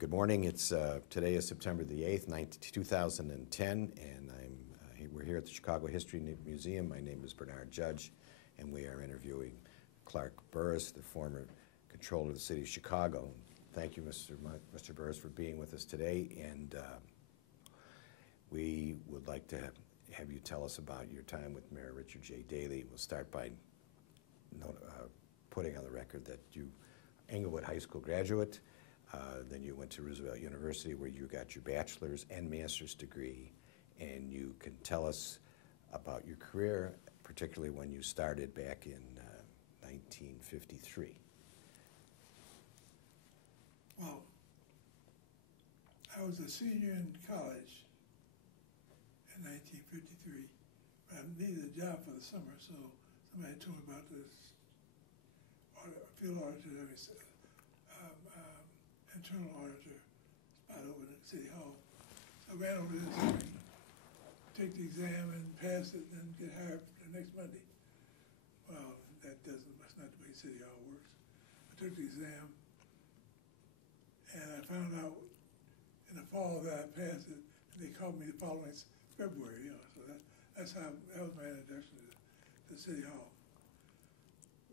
Good morning. Today is September the 8th, 2010, and we're here at the Chicago History Museum. My name is Bernard Judge, and we are interviewing Clark Burrus, the former controller of the city of Chicago. Thank you, Mr. Burrus, for being with us today, and we would like to have you tell us about your time with Mayor Richard J. Daley. We'll start by putting on the record that you Englewood High School graduate. Then you went to Roosevelt University where you got your bachelor's and master's degree, and you can tell us about your career, particularly when you started back in 1953. Well, I was a senior in college in 1953, but I needed a job for the summer, so somebody told me about this field auditor, internal auditor spot over in City Hall. So I ran over this thing, take the exam and pass it, and then get hired the next Monday. Well, that's not the way City Hall works. I took the exam, and I found out in the fall that I passed it, and they called me the following February. So that was my introduction to City Hall.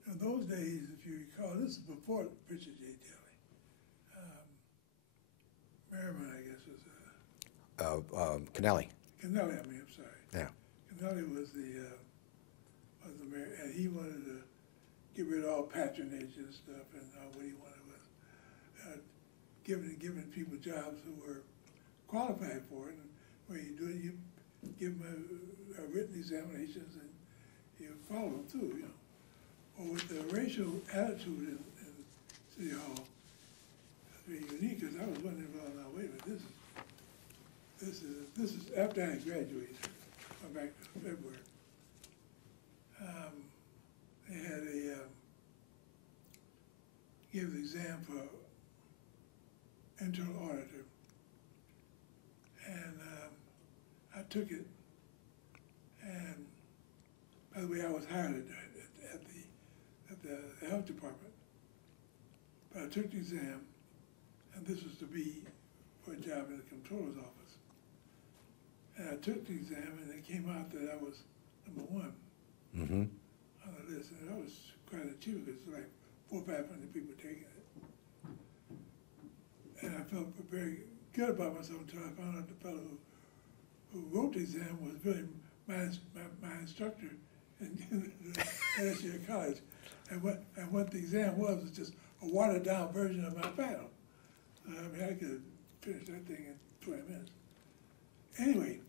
In those days, if you recall, this is before Richard J. Daley. Merriman, I guess, was Kennelly. Kennelly, I'm sorry. Yeah. Kennelly was the mayor, and he wanted to get rid of all patronage and stuff, and what he wanted was giving people jobs who were qualified for it. And when you do it, you give them a written examinations, and you follow them through, Well, with the racial attitude in City Hall, it's very unique, because I was wondering, well, now wait a minute, this is after I graduated, went back to February. They had gave the exam for internal auditor, and I took it, and by the way, I was hired at the health department, but I took the exam, and this was to be for a job in the controller's office. And I took the exam, and it came out that I was number one on the list, and that was quite a achievement, because it's like 400 or 500 people taking it. And I felt very good about myself until I found out the fellow who wrote the exam was really my instructor in LSU College. And what the exam was just a watered down version of my final. I mean, I could finish that thing in 20 minutes. Anyway,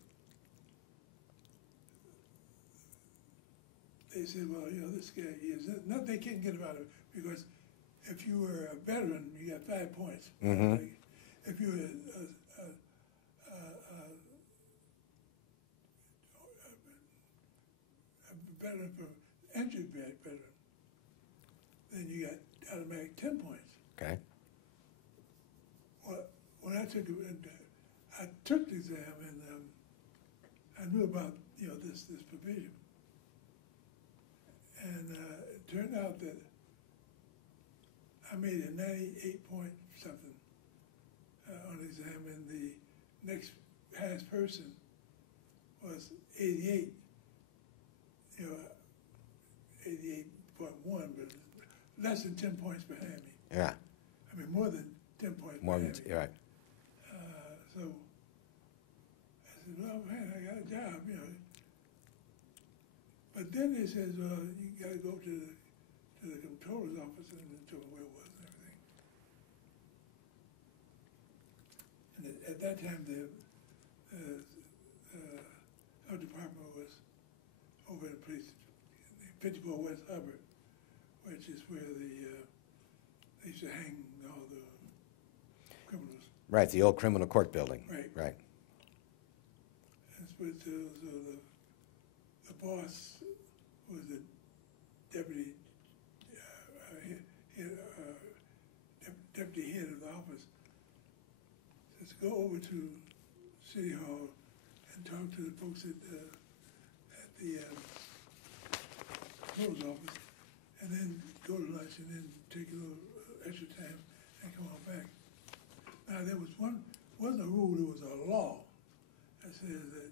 they said, well, this guy is nothing they can't get about it, because if you were a veteran, you got 5 points. Like, if you were a veteran from entry veteran, then you got automatic 10 points. Okay. Well, when I took the exam, and I knew about this provision, and it turned out that I made a 98 point something on the exam, and the next highest person was 88. 88.1, but less than 10 points behind me. Yeah. I mean, more than 10 points More behind than, me. right. So I said, well, man, I got a job, But then they said, well, you got to go to the controller's office, and they told me where it was and everything. And at that time, the health department was over in a place, 54 West Hubbard, which is where they used to hang all the criminals. Right, the old criminal court building. Right. Right. And so the boss was the deputy deputy head of the office. Says, go over to City Hall and talk to the folks at the close office, and then go to lunch, and then take a little extra time and come on back. Now, Now, there was wasn't a rule, there was a law that says that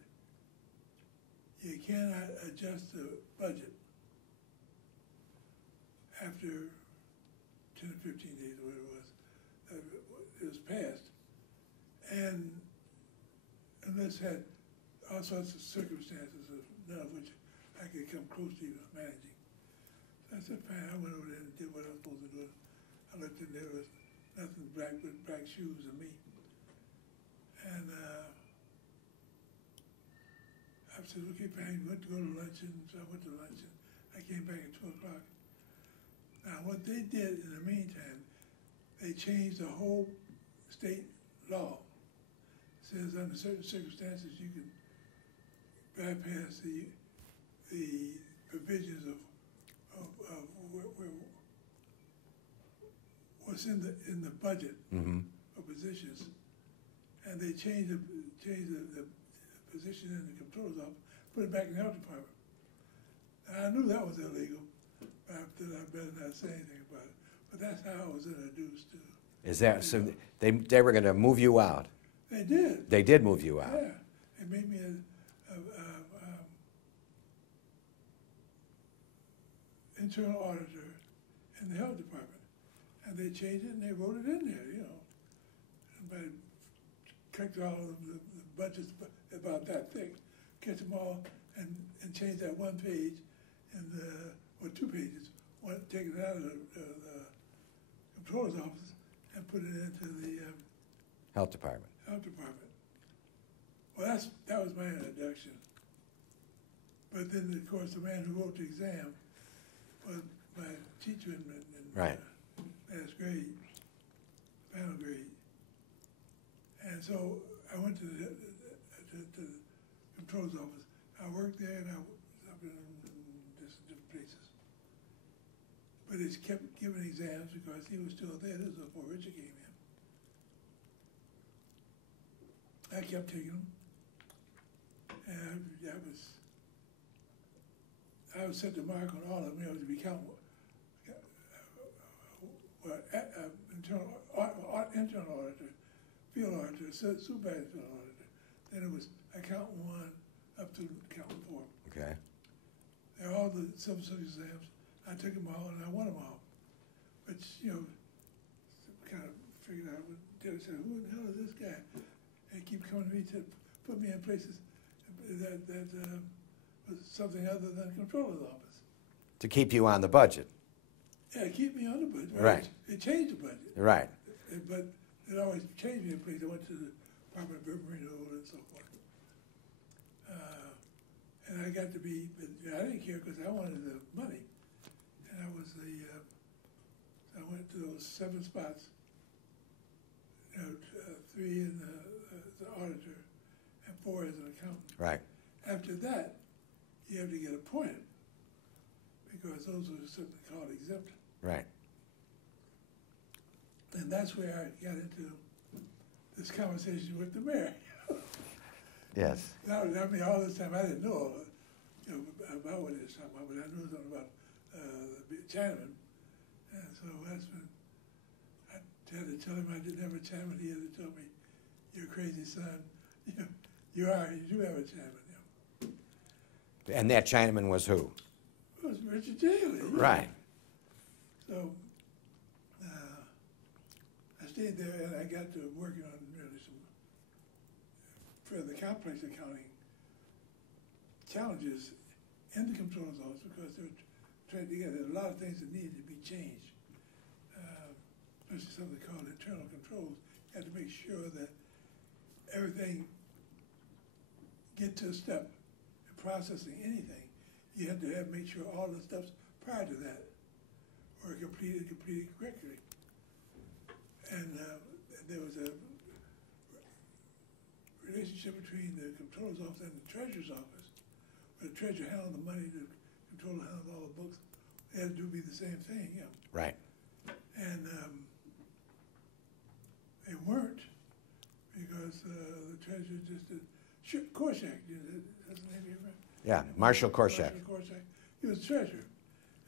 you cannot adjust the budget after 10 or 15 days, or whatever it was passed. And unless had all sorts of circumstances, none of which I could come close to even managing. So I said, fine, I went over there and did what I was supposed to do. I looked in there, was nothing black but black shoes and me. And I said, okay, fine, went to go to luncheon. So I went to luncheon. I came back at 2 o'clock. Now, what they did in the meantime, they changed the whole state law. It says under certain circumstances you can bypass the provisions of what's in the budget for positions, and they changed the position in the controller's office, put it back in the health department. Now, I knew that was illegal, but I better not say anything about it. But that's how I was introduced to. Is that so? They were going to move you out. They did. They did move you out. Yeah, they made me internal auditor in the health department, and they changed it and they wrote it in there. You know, but cut all of the budgets about that thick, cut them all, and change that one page, or 2 pages, take it out of the controller's office and put it into the Health department. Health department. Well, that was my introduction. But then, of course, the man who wrote the exam was my teacher in right. last grade, final grade. And so I went to the controller's office. I worked there, and I've been in different places. But he kept giving exams because he was still there. This was before Richard came in. I kept taking them, and I was set the mark on all of them. You know, to become internal auditor, field auditor, supervisor field auditor. Then it was account 1 up to account 4. Okay. They're all the civil service exams. I took them all and I won them all. But you know, kind of figured out. Daley said, "Who the hell is this guy?" They keep coming to me to put me in places that was something other than controller's office. To keep you on the budget. Yeah, keep me on the budget. Right. They changed the budget. Right. But it always changed me in place. I went to the Department of Urban Renewal and so forth. And I got to be, but I didn't care because I wanted the money. And I was I went to those 7 spots. You know, 3 in the auditor, and 4 as an accountant. Right. After that, you have to get appointed because those are something called exempt. Right. And that's where I got into this conversation with the mayor. Yes. I mean, all this time I didn't know, about what he was talking about, but I knew something about the Chinaman, and so that's when I had to tell him I didn't have a Chinaman. He had to tell me, "You're a crazy son. You do have a Chinaman." And that Chinaman was who? It was Richard Daley. Right. So I stayed there, and I got to working on really some fairly complex accounting challenges in the controller's office because they were trying to get a lot of things that needed to be changed, especially something called internal controls. You had to make sure that everything get to a step in processing anything. You had to make sure all the steps prior to that were completed correctly. And there was a relationship between the controller's office and the treasurer's office, where the treasurer handled the money, the controller handled all the books. They had to be the same thing, you know. Right. And they weren't, because the treasurer just did. Korshak, that's the name of your friend? Yeah, Marshall Korshak. Marshall Korshak. He was treasurer.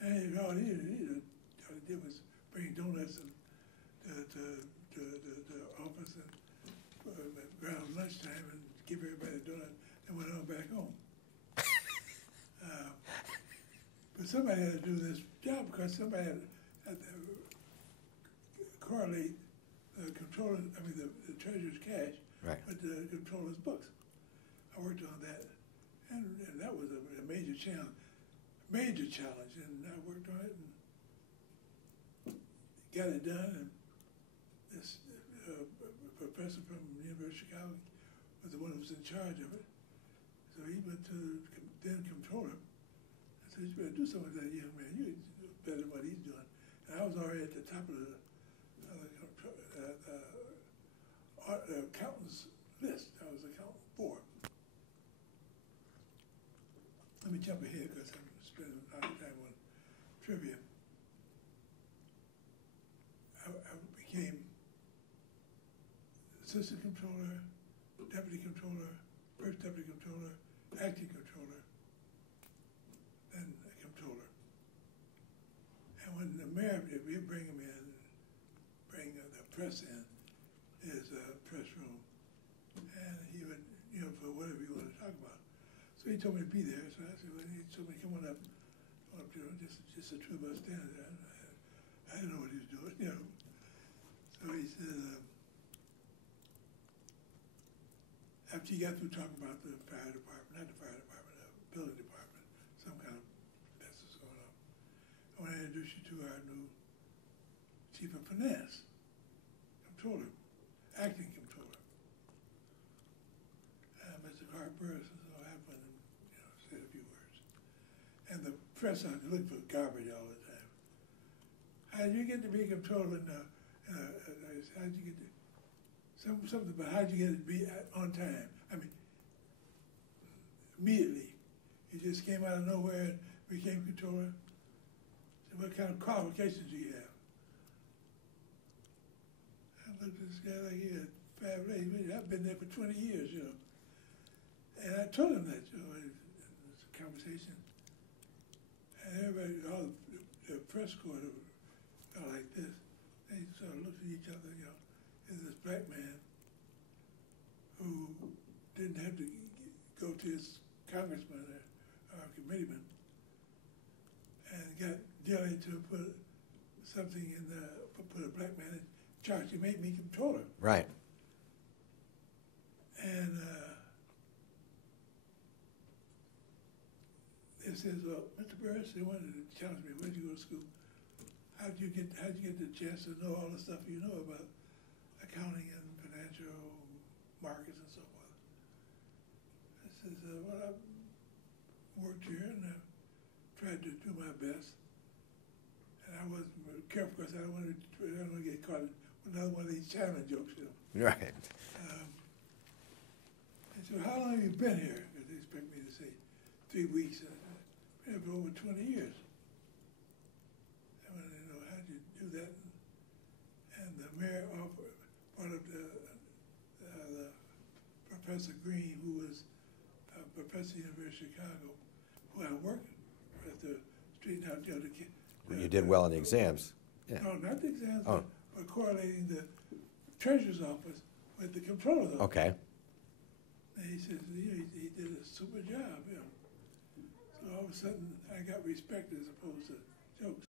And all he did was bring donuts to the office and everybody doing it, and went on back home. But somebody had to do this job because somebody had to correlate the controller, the treasurer's cash Right. with the controller's books. I worked on that, and that was a major challenge, and I worked on it and got it done. And this professor from the University of Chicago was the one who was in charge of it. So he went to the then controller and said, "You better do something with that young man. You do better than what he's doing." And I was already at the top of the accountant's list. I was accountant 4. Let me jump ahead because I'm spending a lot of time on trivia. I became assistant controller, deputy controller, first deputy controller, acting controller, then a controller. And when the mayor, if you bring him in, bring the press in, his press room, and he would, for whatever you want to talk about. So he told me to be there, so I said, well, he told me, come on up to just a true bus standard. I didn't know what he was doing, So he said, after he got through talking about the fire department, not the fire department, the building department, some kind of mess was going on. I want to introduce you to our new chief of finance, controller, acting controller, Mr. Burrus. So I happened to, say a few words. And the press on looked for garbage all the time. How did you get to be a controller? How did you get to? Something about how did you get to be on time? Immediately. You just came out of nowhere and became controller. So what kind of qualifications do you have? I looked at this guy like he had 5 legs. I've been there for 20 years, And I told him that, it was a conversation. And everybody, all the press corps are like this. They sort of looked at each other, There's this black man who didn't have to go to his congressman or committeeman and got Daley to put something put a black man in charge. He made me controller. Right. And they says, well, Mr. Burrus, they wanted to challenge me. Where'd you go to school? How'd you get the chance to know all the stuff you know about accounting and financial markets and so forth? I says, well, I've worked here and I've tried to do my best. And I wasn't careful because I don't want to get caught in another one of these challenge jokes, Right. And so how long have you been here? Because they expect me to say 3 weeks. I've been here for over 20 years. I wanted to know, how'd you do that? And the mayor offered, part of the Professor Green, who was a professor at the University of Chicago, who I worked at the Street Out the other kid. You did well in the exams. Yeah. No, not the exams, Oh. but correlating the treasurer's office with the controller's office. Okay. And he says, he did a super job, So all of a sudden, I got respect as opposed to jokes.